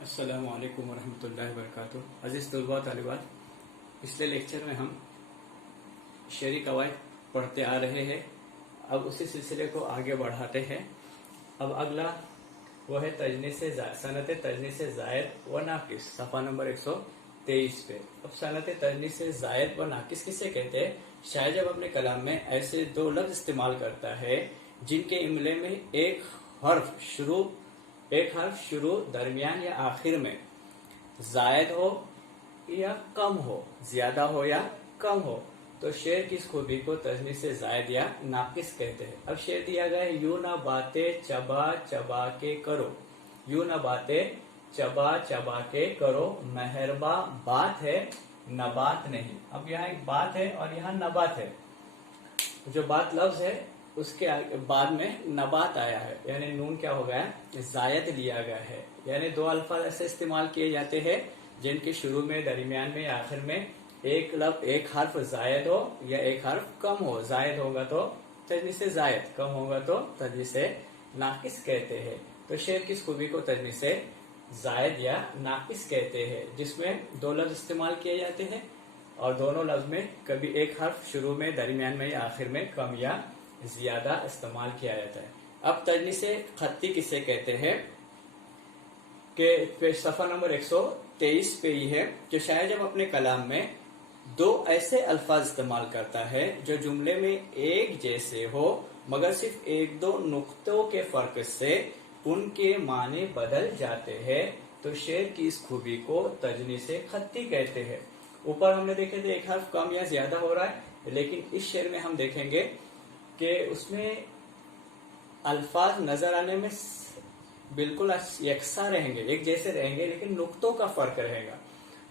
अस्सलामु अलैकुम वरहमतुल्लाहि वबरकातुहू। अज़ीज़ तलबा तालिबात, पिछले लेक्चर में हम शेरी कवायद पढ़ते आ रहे हैं। अब उसी सिलसिले को आगे बढ़ाते हैं। अब अगला वो है सनत तजनी से जायद व नाकिस, सफ़ा नंबर 123 पे। अब सनत तजनी से जायद व नाकिस किसे कहते हैं? शायद जब अपने कलाम में ऐसे दो लफ्ज इस्तेमाल करता है जिनके इमले में एक हर्फ शुरू, दरमियान या आखिर में जायद हो या कम हो, ज्यादा हो या कम हो, तो शेर की इस खूबी को तजनी से जायद या नाकिस कहते हैं। अब शेर दिया गया है, यूं ना बातें चबा चबा के करो, यूं ना बातें चबा चबा के करो, मेहरबा बात है नबात नहीं। अब यहाँ एक बात है और यहाँ नबात है। जो बात लफ्ज है उसके बाद में नबात आया है, यानी नून क्या हो गया, जायद लिया गया है। यानी दो अल्फाज ऐसे इस्तेमाल किए जाते हैं जिनके शुरू में, दरमियान में, आखिर में एक हर्फ जायद हो या एक हर्फ कम हो। जायद होगा तो तजनी से जायद, कम होगा तो तजनी से नाकिस कहते हैं। तो शेर की खूबी को तजनी से जायद या नाकिस कहते हैं, जिसमें दो लफ्ज इस्तेमाल किए जाते हैं और दोनों लफ्ज में कभी एक हर्फ शुरू में, दरमियान में या आखिर में कम या ज्यादा इस्तेमाल किया जाता है। अब तजनी से खत्ती किसे कहते हैं कि सफा नंबर 123 पे ही है, जो शायर जब अपने कलाम में दो ऐसे अल्फाज इस्तेमाल करता है जो जुमले में एक जैसे हो मगर सिर्फ एक दो नुक्तों के फर्क से उनके माने बदल जाते हैं, तो शेर की इस खूबी को तजनी से खत्ती कहते हैं। ऊपर हमने देखे थे एक हर्फ कम या ज्यादा हो रहा है, लेकिन इस शेर में हम देखेंगे कि उसमें अल्फाज नजर आने में बिल्कुल यकसा रहेंगे, एक जैसे रहेंगे, लेकिन नुक्तों का फर्क रहेगा।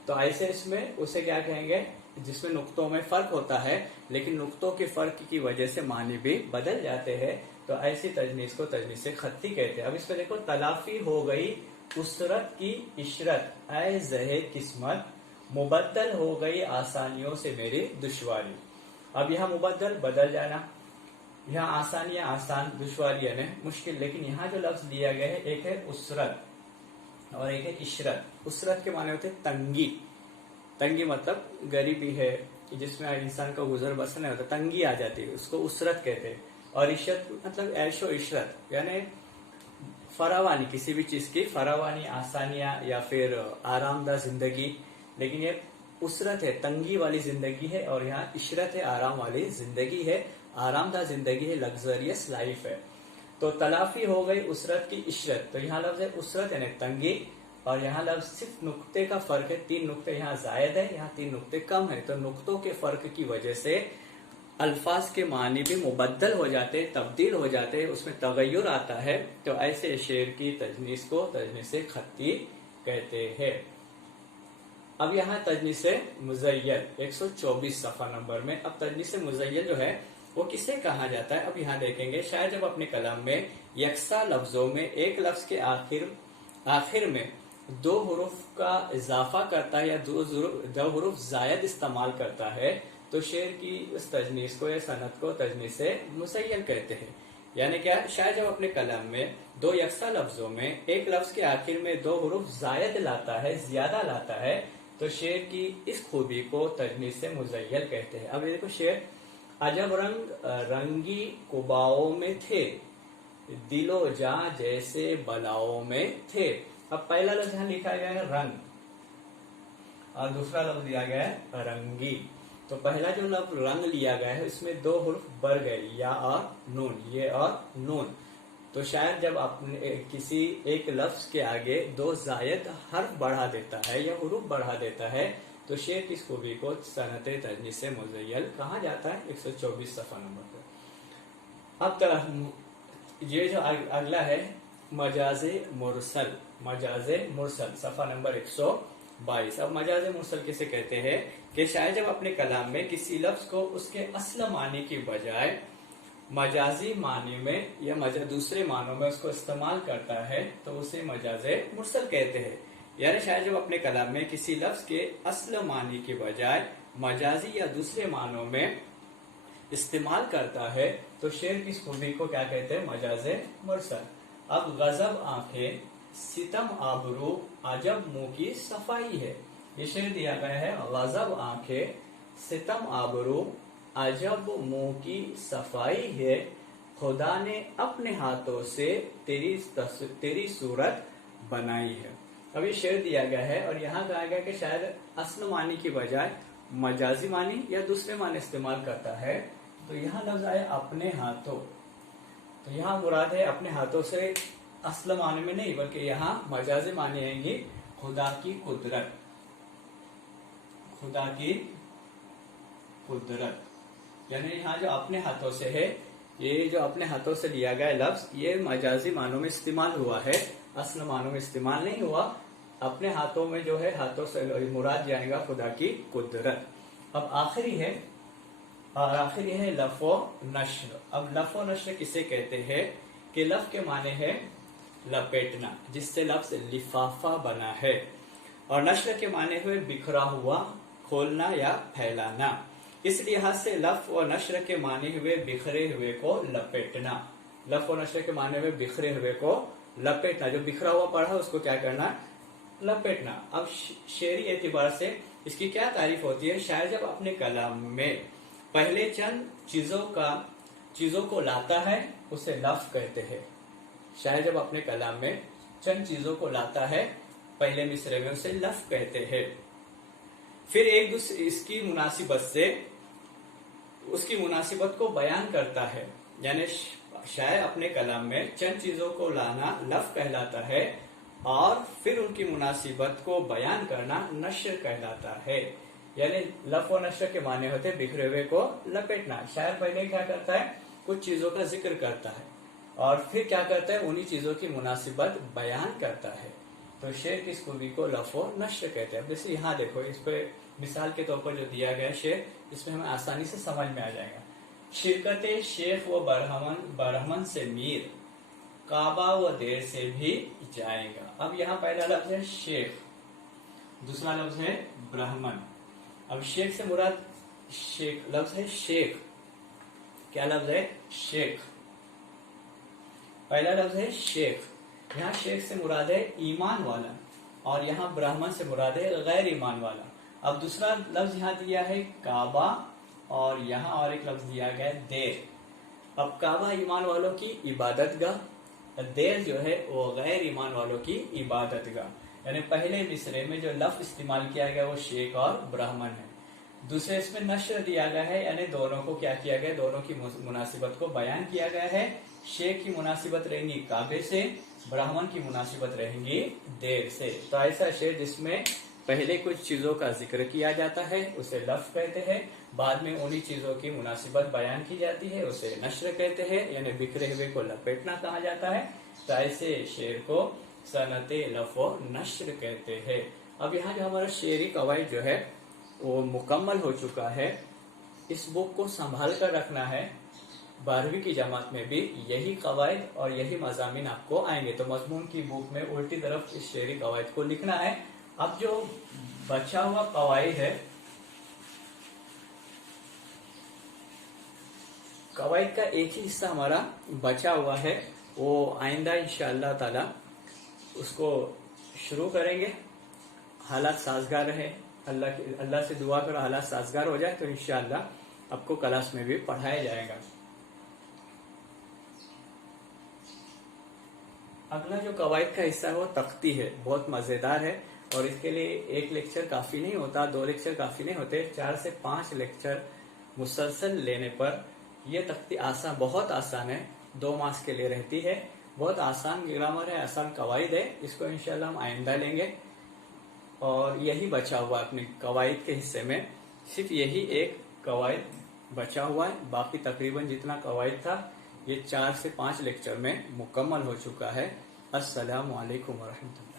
तो ऐसे इसमें उसे क्या कहेंगे, जिसमें नुक्तों में फर्क होता है लेकिन नुक्तों के फर्क की वजह से मानी भी बदल जाते हैं, तो ऐसी तजनीस को तजनीस से खत्ती कहते हैं। अब इसमें देखो, तलाफी हो गई उसरत की इशरत, ऐ ज़हे किस्मत, मुबद्दल हो गई आसानियों से मेरी दुश्वारी। अब यहाँ मुबद्दल बदल जाना, यहाँ आसानी या आसान, दुश्वारी यानी मुश्किल। लेकिन यहाँ जो लफ्ज दिया गया है, एक है उसरत और एक है इशरत। उसरत के माने होते हैं तंगी, तंगी मतलब गरीबी है जिसमें इंसान का गुजर बसर नहीं होता, तंगी आ जाती है, उसको उसरत कहते हैं। और इशरत मतलब ऐशो इशरत, यानी फरावानी, किसी भी चीज की फरावानी, आसानियां या फिर आरामदाह जिंदगी। लेकिन ये उसरत है, तंगी वाली जिंदगी है, और यहाँ इशरत है, आराम वाली जिंदगी है, आरामदाह जिंदगी है, लग्जरियस लाइफ है। तो तलाफी हो गई उसरत की इशरत, तो यहाँ लफ्ज है उसरत यानी तंगी, और यहाँ लफ्ज सिर्फ नुक्ते का फर्क है, 3 नुक्ते यहाँ जायद है, यहाँ 3 नुक्ते कम है। तो नुक्तों के फर्क की वजह से अल्फाज के मानी भी मुबद्दल हो जाते, तब्दील हो जाते, उसमें तगय्युर आता है। तो ऐसे शेर की तजनीस को तजनीस से खत्ती कहते हैं। अब यहाँ तजनीस से मुज़य्यन 124 सफा नंबर में। अब तजनीस से मुज़य्यन जो है वो किसे कहा जाता है, अब यहाँ देखेंगे। शायद जब अपने कलाम में यकसा लफ्जों में एक लफ्ज के आखिर में 2 हुरूफ का इजाफा करता है या 2 हुरूफ जायद इस्तेमाल करता है, तो शेर की इस तजनीस को या सनत को तजनीस से मुज़य्यन कहते हैं। यानी क्या, शायद जब अपने कलाम में 2 यकसा लफ्जों में एक लफ्ज के आखिर में 2 हुरूफ जायद लाता है, ज्यादा लाता है, तो शेर की इस खूबी को तजनीस से मुज़य्यन कहते हैं। अब ये देखो शेर, अजब रंगी कुबाओं में थे, दिलो जा जैसे बलाओं में थे। अब पहला लफ्ज यहाँ लिखा गया है रंग और दूसरा लफ्ज दिया गया है रंगी। तो पहला जो लफ्ज रंग लिया गया है इसमें 2 हुर्फ बढ़ गए, या और नून, ये और नून। तो शायद जब आपने किसी एक लफ्ज के आगे 2 जायद हर्फ बढ़ा देता है या हुरूफ बढ़ा देता है, तो शेर की खूबी को सनत तजनीस से मुज़य्यन कहा जाता है। 124 सफा नंबर पर। अब ये जो अगला है मजाजे मुरसल, मजाजे मुरसल सफा नंबर 122। अब मजाजे मुरसल किसे कहते हैं कि शायद जब अपने कलाम में किसी लफ्ज को उसके असल मानी की बजाय मजाजी मानी में या दूसरे मानों में उसको इस्तेमाल करता है, तो उसे मजाजे मुरसल कहते हैं। यानी शायद जब अपने कलाम में किसी लफ्ज के असल मानी के बजाय मजाजी या दूसरे मानों में इस्तेमाल करता है, तो शेर की खूबी को क्या कहते हैं, मजाजे मुरसल। अब गजब आंखें सितम आबरू अजब मुंह की सफाई है। ये शेर दिया गया है, गजब आंखें, सितम आबरू अजब मुंह की सफाई है, खुदा ने अपने हाथों से तेरी सूरत बनाई है। अब ये शेर दिया गया है और यहाँ कहा गया कि शायद असल मानी की बजाय मजाजी मानी या दूसरे मानी इस्तेमाल करता है। तो यहाँ लफ्ज आए अपने हाथों, तो यहाँ मुराद है अपने हाथों से असल मानी में नहीं, बल्कि यहाँ मजाजी मानी आएंगी खुदा की कुदरत, खुदा की कुदरत। यानी यहाँ जो अपने हाथों से है, ये जो अपने हाथों से लिया गया लफ्ज ये मजाजी मानों में इस्तेमाल हुआ है, असल मानों में इस्तेमाल नहीं हुआ। अपने हाथों में जो है हाथों से मुराद जाएगा खुदा की कुदरत। अब आखिरी है, और आखिरी है लफो नश्र। अब लफो नश्र किसे कहते हैं कि लफ के माने है लपेटना, जिससे लफ्ज लिफाफा बना है, और नश्र के माने हुए बिखरा हुआ, खोलना या फैलाना। इस लिहाज से लफ और नश्र के माने हुए बिखरे हुए को लपेटना, लफ और नश्र के माने हुए बिखरे हुए को लपेटना, जो बिखरा हुआ पड़ा उसको क्या करना, लपेटना। अब शेरी एतबार से इसकी क्या तारीफ होती है? शायर जब अपने कलाम में पहले चंद चीजों को लाता है उसे लफ कहते हैं। शायर जब अपने कलाम में चंद चीजों को लाता है पहले मिसरे में उसे लफ कहते हैं। फिर एक दूसरे इसकी मुनासिबत से उसकी मुनासिबत को बयान करता है, यानी शायर अपने कलाम में चंद चीजों को लाना लफ कहलाता है, और फिर उनकी मुनासिबत को बयान करना नश्र कहलाता है। यानी लफ और नश्र के माने होते बिखरे हुए को लपेटना। शायर पहले क्या करता है, कुछ चीजों का जिक्र करता है और फिर क्या करता है, उन्हीं चीजों की मुनासिबत बयान करता है। तो शेर की खूबी को लफ और नश्र कहते हैं। जैसे यहाँ देखो, इस पे मिसाल के तौर पर जो दिया गया शेर, इसमें हमें आसानी से समझ में आ जाएगा। शिरकते शेख व बरहमन से मीर, काबा व देर से भी जाएगा। अब यहाँ पहला लफ्ज है शेख, दूसरा लफ्ज है ब्राह्मण। अब शेख से मुराद शेख लफ्ज है शेख, क्या लफ्ज है, शेख। पहला लफ्ज है शेख, यहाँ शेख से मुराद है ईमान वाला, और यहाँ ब्राह्मण से मुराद है गैर ईमान वाला। अब दूसरा लफ्ज यहाँ दिया है काबा, और यहाँ और एक लफ्ज दिया गया है देर। अब काबा ईमान वालों की इबादत गाह, देर जो है वो गैर ईमान वालों की इबादत गाह। यानी पहले मिसरे में जो लफ्ज इस्तेमाल किया गया वो शेख और ब्राह्मण है। दूसरे इसमें नश्र दिया गया है, यानी दोनों को क्या किया गया, दोनों की मुनासिबत को बयान किया गया है। शेख की मुनासिबत रहेंगी काबे से, ब्राह्मण की मुनासिबत रहेंगी देर से। तो ऐसा शेर जिसमें पहले कुछ चीजों का जिक्र किया जाता है उसे लफ्ज कहते हैं, बाद में उन्हीं चीजों की मुनासिबत बयान की जाती है उसे नश्र कहते हैं, यानी बिखरे हुए को लपेटना कहा जाता है। तो ऐसे शेर को सनते लफो नश्र कहते हैं। अब यहाँ जो हमारा शेरी कवायद जो है वो मुकम्मल हो चुका है। इस बुक को संभाल कर रखना है, 12वीं की जमात में भी यही कवायद और यही मजामीन आपको आएंगे। तो मजमून की बुक में उल्टी तरफ इस शेरी कवायद को लिखना है। अब जो बचा हुआ कवायद है, कवायद का एक ही हिस्सा हमारा बचा हुआ है, वो आइंदा इंशाअल्लाह ताला उसको शुरू करेंगे। हालात साजगार रहे, अल्लाह से दुआ करो हालात साजगार हो जाए, तो इंशाअल्लाह आपको क्लास में भी पढ़ाया जाएगा। अगला जो कवायद का हिस्सा है वो तख्ती है, बहुत मजेदार है, और इसके लिए एक लेक्चर काफी नहीं होता, 2 लेक्चर काफी नहीं होते, 4 से 5 लेक्चर मुसलसल लेने पर यह तख्ती बहुत आसान है, 2 मास के लिए रहती है। बहुत आसान ग्रामर है, आसान कवायद है, इसको इंशाल्लाह हम आइंदा लेंगे। और यही बचा हुआ अपने कवायद के हिस्से में, सिर्फ यही एक कवायद बचा हुआ है। बाकी तकरीबन जितना कवायद था ये 4 से 5 लेक्चर में मुकम्मल हो चुका है। अस्सलामु अलैकुम वरहमतुल्लाह।